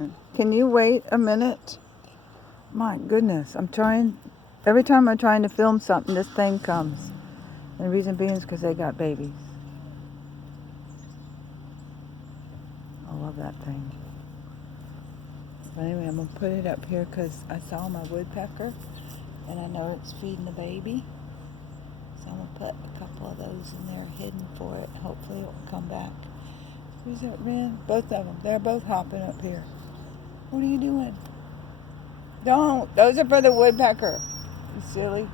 doing? Can you wait a minute? My goodness, every time I'm trying to film something, this thing comes. And the reason being is because they got babies. I love that thing. But anyway, I'm going to put it up here because I saw my woodpecker and I know it's feeding the baby. So I'm going to put a couple of those in there hidden for it. Hopefully it will come back. Who's that, Ren? Both of them. They're both hopping up here. What are you doing? Don't. Those are for the woodpecker. You silly.